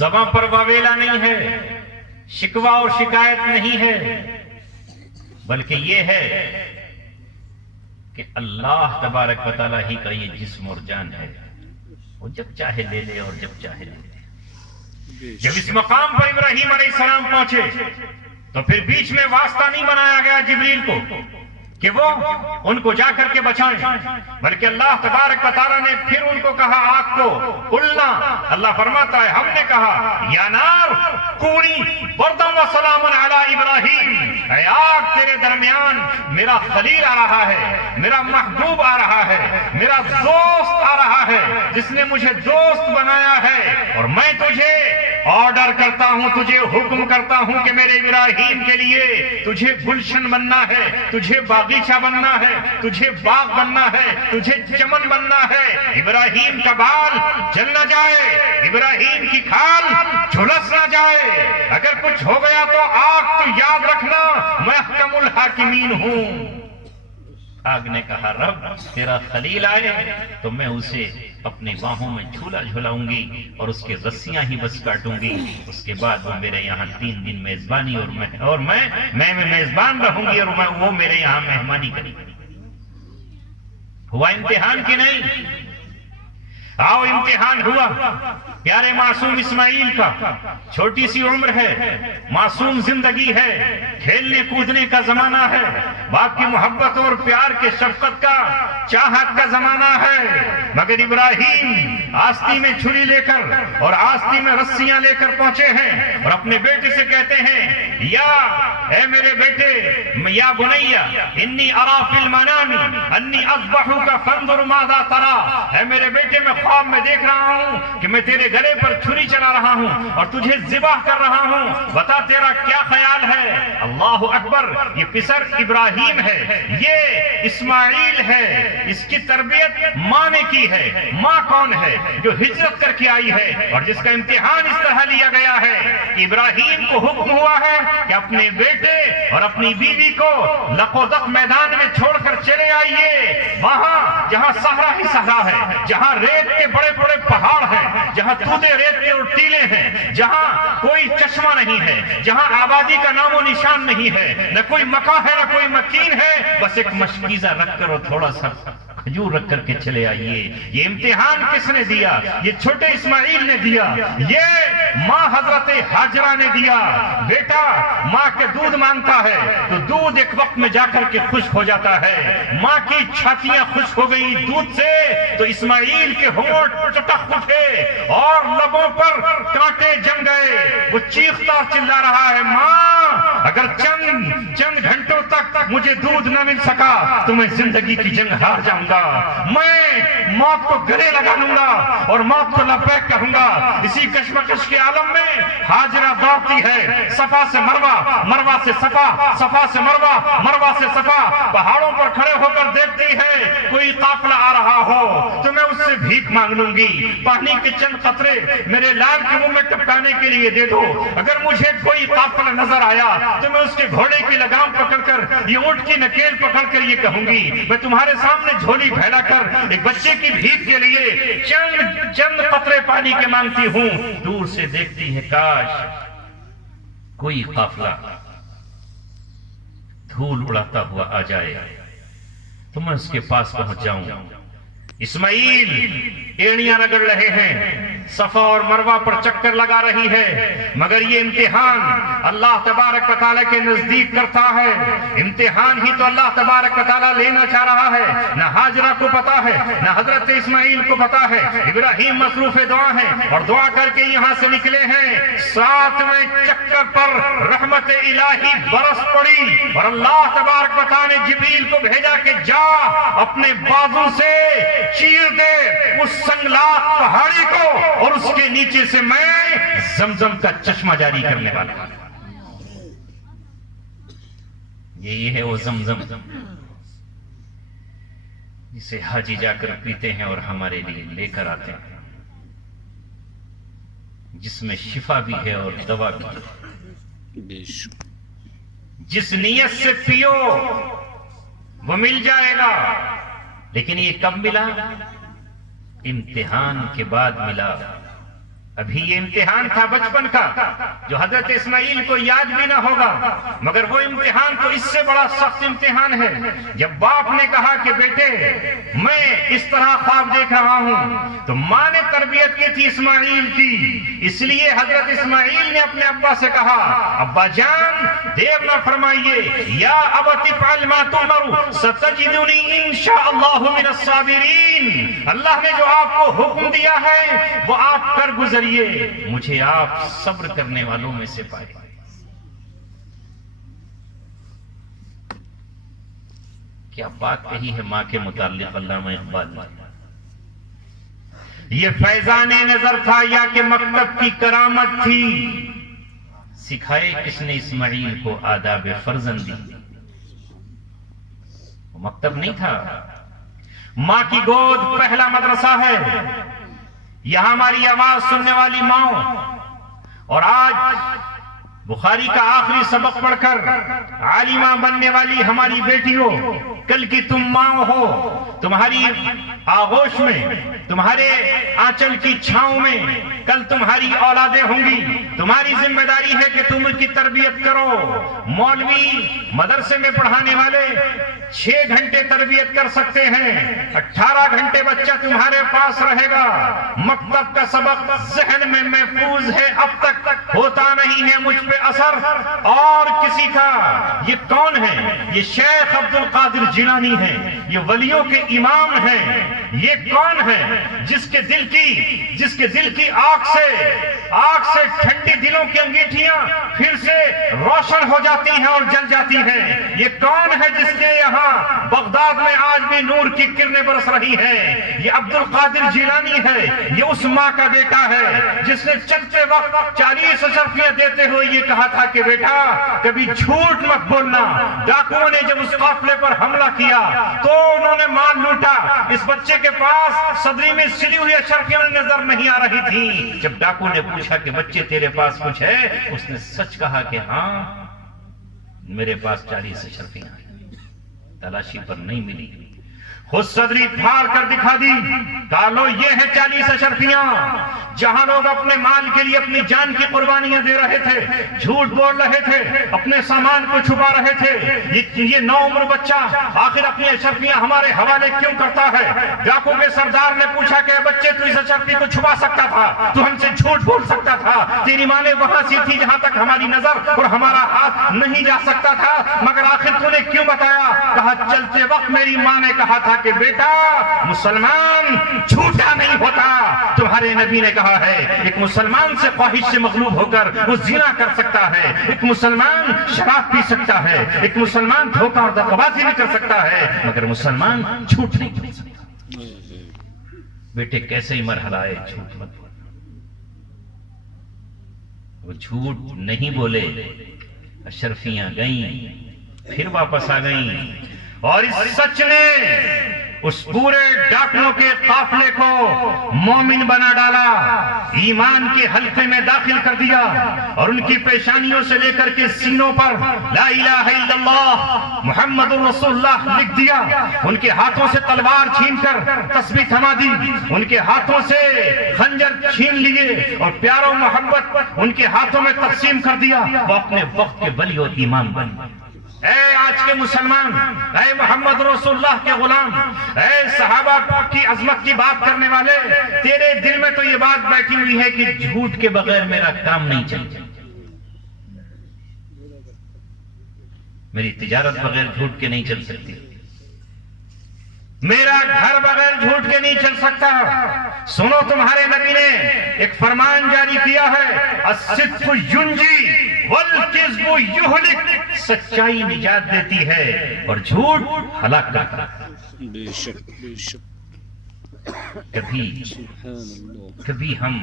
زباں پر واویلا نہیں ہے، شکوہ اور شکایت نہیں ہے، بلکہ یہ ہے کہ اللہ تبارک و تعالیٰ ہی کا یہ جسم اور جان ہے، وہ جب چاہے لے لے اور جب چاہے لے لے۔ جب اس مقام پر ابراہیم علیہ السلام پہنچے تو پھر بیچ میں واسطہ نہیں بنایا گیا جبریل کو کہ وہ ان کو جا کر کے بچائیں، بلکہ اللہ تبارک و تعالیٰ نے پھر ان کو کہا آگ کو قلنا، اللہ فرماتا ہے ہم نے کہا یا نار کونی بردم و سلام علی ابراہیم، اے آگ تیرے درمیان میرا خلیل آ رہا ہے، میرا محبوب آ رہا ہے، میرا دوست آ رہا ہے جس نے مجھے دوست بنایا ہے، اور میں تجھے آرڈر کرتا ہوں، تجھے حکم کرتا ہوں کہ میرے ابراہیم کے لیے تجھے گلشن بننا ہے، تجھے باغیچہ بننا ہے، تجھے باغ بننا ہے، تجھے چمن بننا ہے۔ ابراہیم کا بال جل نہ جائے، ابراہیم کی کھال جھلس نہ جائے، اگر کچھ ہو گیا تو آگ تو یاد رکھنا میں احکم الحاکمین ہوں۔ آگ نے کہا رب تیرا خلیل آئے تو میں اسے اپنی باہوں میں جھولا جھلاؤں گی اور اس کے رسیاں ہی بس کاٹوں گی، اس کے بعد وہ میرے یہاں 3 دن میزبانی اور میں میزبان رہوں گی، اور وہ میرے یہاں مہمانی کرے گی۔ ہوا امتحان کی نہیں؟ آؤ امتحان ہوا پیارے معصوم اسماعیل کا، چھوٹی سی عمر ہے، معصوم زندگی ہے، کھیلنے کودنے کا زمانہ ہے، باپ کی محبت اور پیار کے شفقت کا چاہت کا زمانہ ہے، مگر ابراہیم آستی میں چھری لے کر اور آستی میں رسیاں لے کر پہنچے ہیں اور اپنے بیٹے سے کہتے ہیں یا اے میرے بیٹے یا بنیا انی ارا فی المنام انی اذبحک فانظر ماذا تری، اے میرے بیٹے میں خواب میں دیکھ رہا ہوں کہ میں تیرے گلے پر چھری چلا رہا ہوں اور تجھے ذبح کر رہا ہوں، بتا تیرا کیا خیال ہے؟ اللہ اکبر، یہ پسر ابراہیم ہے، یہ اسماعیل ہے، اس کی تربیت ماں نے کی ہے۔ ماں کون ہے؟ جو ہجرت کر کے آئی ہے اور جس کا امتحان اس طرح لیا گیا ہے کہ ابراہیم کو حکم ہوا ہے کہ اپنے بیٹے اور اپنی بیوی کو لقودق میدان میں چھوڑ کر چلے آئیے، وہاں جہاں صحرا ہی صحرا ہے، جہاں ریت کے بڑے بڑے پہاڑ ہیں، جہاں تودے ریت کے اور ٹیلے ہیں، جہاں کوئی چشمہ نہیں ہے، جہاں آبادی کا نام و نشان نہیں ہے، نہ کوئی مکان ہے نہ کوئی مکین ہے، بس ایک مشکیزہ رکھ کر اور تھوڑا سا کھجور رکھ کر کے چلے آئیے۔ یہ امتحان کس نے دیا؟ یہ چھوٹے اسماعیل نے دیا، یہ ماں حضرت ہاجرہ نے دیا۔ بیٹا ماں کے دودھ مانگتا ہے تو دودھ ایک وقت میں جا کر کے خشک ہو جاتا ہے، ماں کی چھاتیاں خشک ہو گئی دودھ سے تو اسماعیل کے ہونٹ چٹک اٹھے اور لبوں پر کانٹے جم گئے، وہ چیختا اور چلا رہا ہے ماں اگر چند گھنٹوں تک مجھے دودھ نہ مل سکا تو میں زندگی کی جنگ ہار جاؤں گا، میں موت کو گلے لگا لوں گا اور موت کو لبیک کہوں گا۔ اسی کشمکش کے عالم میں ہاجرہ دوڑتی ہے صفا سے مروہ، مروہ سے صفا، صفا سے مروہ، مروہ سے صفا، پہاڑوں پر کھڑے ہو کر دیکھتی ہے کوئی قافلہ آ رہا ہو تو میں اس سے بھیک مانگ لوں گی، پانی کے چند قطرے میرے لال کے منہ میں ٹپکانے کے لیے دے دو۔ اگر مجھے کوئی قافلہ نظر آیا تو میں اس کے گھوڑے کی لگام پکڑ کر، یہ اونٹ کی نکیل پکڑ کر یہ کہوں گی میں تمہارے سامنے جھولی پھیلا کر ایک بچے کی بھیک کے لیے چند قطرے پانی کے مانگتی ہوں۔ دور سے دیکھتی ہے کاش کوئی قافلہ دھول اڑاتا ہوا آ جائے تو میں اس کے پاس پہنچ جاؤں۔ اسماعیل ایڑیاں رگڑ رہے ہیں، صفا اور مروہ پر چکر لگا رہی ہے، مگر یہ امتحان اللہ تبارک و تعالیٰ کے نزدیک کرتا ہے۔ امتحان ہی تو اللہ تبارک و تعالیٰ لینا چاہ رہا ہے، نہ ہاجرہ کو پتا ہے نہ حضرت اسماعیل کو پتا ہے۔ ابراہیم مصروف دعا ہے اور دعا کر کے یہاں سے نکلے ہیں، 7ویں چکر پر رحمت الہی برس پڑی اور اللہ تبارک و تعالیٰ نے جبریل کو بھیجا کہ جا اپنے بازو سے چیر دے اس سنگلاخ پہاڑی کو اور اس کے نیچے سے میں زمزم کا چشمہ جاری کرنے والا ہوں۔ یہ ہے وہ زمزم جسے حاجی جا کر پیتے ہیں اور ہمارے لیے لے کر آتے ہیں، جس میں شفا بھی ہے اور دوا بھی ہے۔ جس نیت سے پیو وہ مل جائے گا، لیکن یہ کب ملا؟ امتحان کے بعد ملا۔ ابھی یہ امتحان تھا بچپن کا جو حضرت اسماعیل کو یاد بھی نہ ہوگا، مگر وہ امتحان تو اس سے بڑا سخت امتحان ہے جب باپ نے کہا کہ بیٹے میں اس طرح خواب دیکھ رہا ہوں، تو ماں نے تربیت کی تھی اسماعیل کی، اس لیے حضرت اسماعیل نے اپنے ابا سے کہا ابا جان دیر نہ فرمائیے، یا ابت افعل ما تؤمر ستجدنی انشاءاللہ من الصابرین، اللہ نے جو آپ کو حکم دیا ہے وہ آپ کر گزریے، مجھے آپ صبر کرنے والوں میں سے پائے۔ کیا بات کہی ہے ماں کے متعلق علامہ اقبال نے؟ یہ فیضان نظر تھا یا کہ مکتب کی کرامت تھی؟ سکھائے کس نے اسماعیل کو آداب فرزندی؟ وہ مکتب نہیں تھا، ماں کی گود پہلا مدرسہ ہے۔ یہاں ہماری آواز سننے والی ماں، اور آج بخاری کا آخری سبق پڑھ کر عالمہ بننے والی ہماری بیٹیوں، کل کی تم ماں ہو، تمہاری آغوش میں، تمہارے آنچل کی چھاؤں میں کل تمہاری اولادیں ہوں گی، تمہاری ذمہ داری ہے کہ تم ان کی تربیت کرو۔ مولوی مدرسے میں پڑھانے والے 6 گھنٹے تربیت کر سکتے ہیں، 18 گھنٹے بچہ تمہارے پاس رہے گا۔ مکتب کا سبق ذہن میں محفوظ ہے، اب تک ہوتا نہیں ہے مجھ پہ اثر اور کسی کا۔ یہ کون ہے؟ یہ شیخ عبد القادر جیلانی ہے، یہ ولیوں کے امام ہیں۔ یہ کون ہے جس کے دل کی آنکھ سے ٹھنڈی دلوں کی انگیٹھیاں پھر سے روشن ہو جاتی ہیں اور جل جاتی ہیں؟ یہ کون ہے جس کے یہاں بغداد میں آج بھی نور کی کرنیں برس رہی ہیں؟ یہ عبد القادر جیلانی ہے۔ یہ اس ماں کا بیٹا ہے جس نے چلتے وقت 40 اشرفیاں دیتے ہوئے یہ کہا تھا کہ بیٹا کبھی جھوٹ مت بولنا۔ ڈاکوؤں نے جب اس قافلے پر حملہ کیا تو انہوں نے مال لوٹا، اس بچے کے پاس صدری میں سلی ہوئی اشرفیاں نظر نہیں آ رہی تھی۔ جب ڈاکو نے پوچھا کہ بچے تیرے پاس کچھ ہے، اس نے سچ کہا کہ ہاں میرے پاس 40 اشرفیاں ہیں، تلاشی پر نہیں ملی۔ خود صدری پھاڑ کر دکھا دی، کہا لو یہ ہے 40 اشرفیاں۔ جہاں لوگ اپنے مال کے لیے اپنی جان کی قربانیاں دے رہے تھے، جھوٹ بول رہے تھے، اپنے سامان کو چھپا رہے تھے، یہ نوعمر بچہ آخر اپنی اشرفیاں ہمارے حوالے کیوں کرتا ہے؟ ڈاکو کے سردار نے پوچھا کہ بچے تو اس اشرفی کو چھپا سکتا تھا، تو ہم سے جھوٹ بول سکتا تھا، تیری ماں نے وہاں سی تھی جہاں تک ہماری نظر اور ہمارا ہاتھ نہیں جا سکتا تھا، مگر آخر تو نے کیوں بتایا؟ کہا چلتے وقت میری ماں نے کہا تھا کہ بیٹا مسلمان جھوٹا نہیں ہوتا۔ تمہارے نبی نے کہا ہے ایک مسلمان سے خواہش سے مغلوب ہو کر وہ زنا کر سکتا ہے، ایک مسلمان شراب پی سکتا ہے، ایک مسلمان دھوکہ اور دغابازی نہیں کر سکتا ہے، مگر مسلمان جھوٹ نہیں کر سکتا۔ بیٹے کیسے ہی مرحلہ ہے جھوٹ مت بولنا۔ وہ جھوٹ نہیں بولے، اشرفیاں گئیں پھر واپس آ گئیں، اور اس سچ نے اس پورے ڈاکوؤں کے قافلے کو مومن بنا ڈالا، ایمان کے حلقے میں داخل کر دیا، اور ان کی پیشانیوں سے لے کر کے سینوں پر لا الہ الا اللہ محمد رسول اللہ لکھ دیا، ان کے ہاتھوں سے تلوار چھین کر تسبیح تھما دی، ان کے ہاتھوں سے خنجر چھین لیے اور پیار و محبت ان کے ہاتھوں میں تقسیم کر دیا، وہ اپنے وقت کے ولی اور امام بن گئے۔ اے آج کے مسلمان، اے محمد رسول اللہ کے غلام، اے صحابہ کی عظمت کی بات کرنے والے، تیرے دل میں تو یہ بات بیٹھی ہوئی ہے کہ جھوٹ کے بغیر میرا کام نہیں چلتا، میری تجارت بغیر جھوٹ کے نہیں چل سکتی، میرا گھر بغیر جھوٹ کے نہیں چل سکتا۔ سنو تمہارے نبی نے ایک فرمان جاری کیا ہے، الصدق ینجی والکذب یہلک، سچائی نجات دیتی ہے اور جھوٹ ہلاک کرتا ہے۔ بے شک بے شک۔ کبھی ہم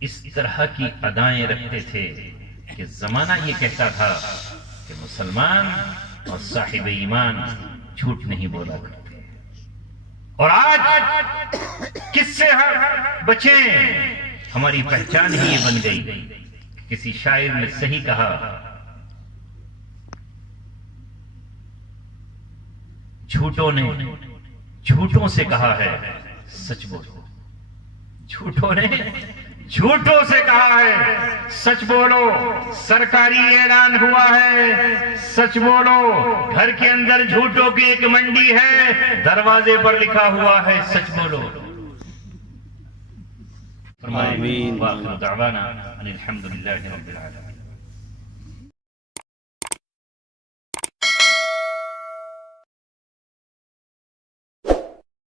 اس طرح کی ادائیں رکھتے تھے کہ زمانہ یہ کہتا تھا کہ مسلمان اور صاحب ایمان جھوٹ نہیں بولا کرتے، اور آج کس سے ہم بچیں؟ ہماری پہچان ہی یہ بن گئی۔ کسی شاعر نے صحیح کہا، جھوٹوں نے جھوٹوں سے کہا ہے سچ بولو، جھوٹوں نے جھوٹوں سے کہا ہے سچ بولو، سرکاری اعلان ہوا ہے سچ بولو، گھر کے اندر جھوٹوں کی ایک منڈی ہے، دروازے پر لکھا ہوا ہے سچ بولو۔ فرمائے آمین۔ وآخر دعوانا ان الحمدللہ رب العالمین۔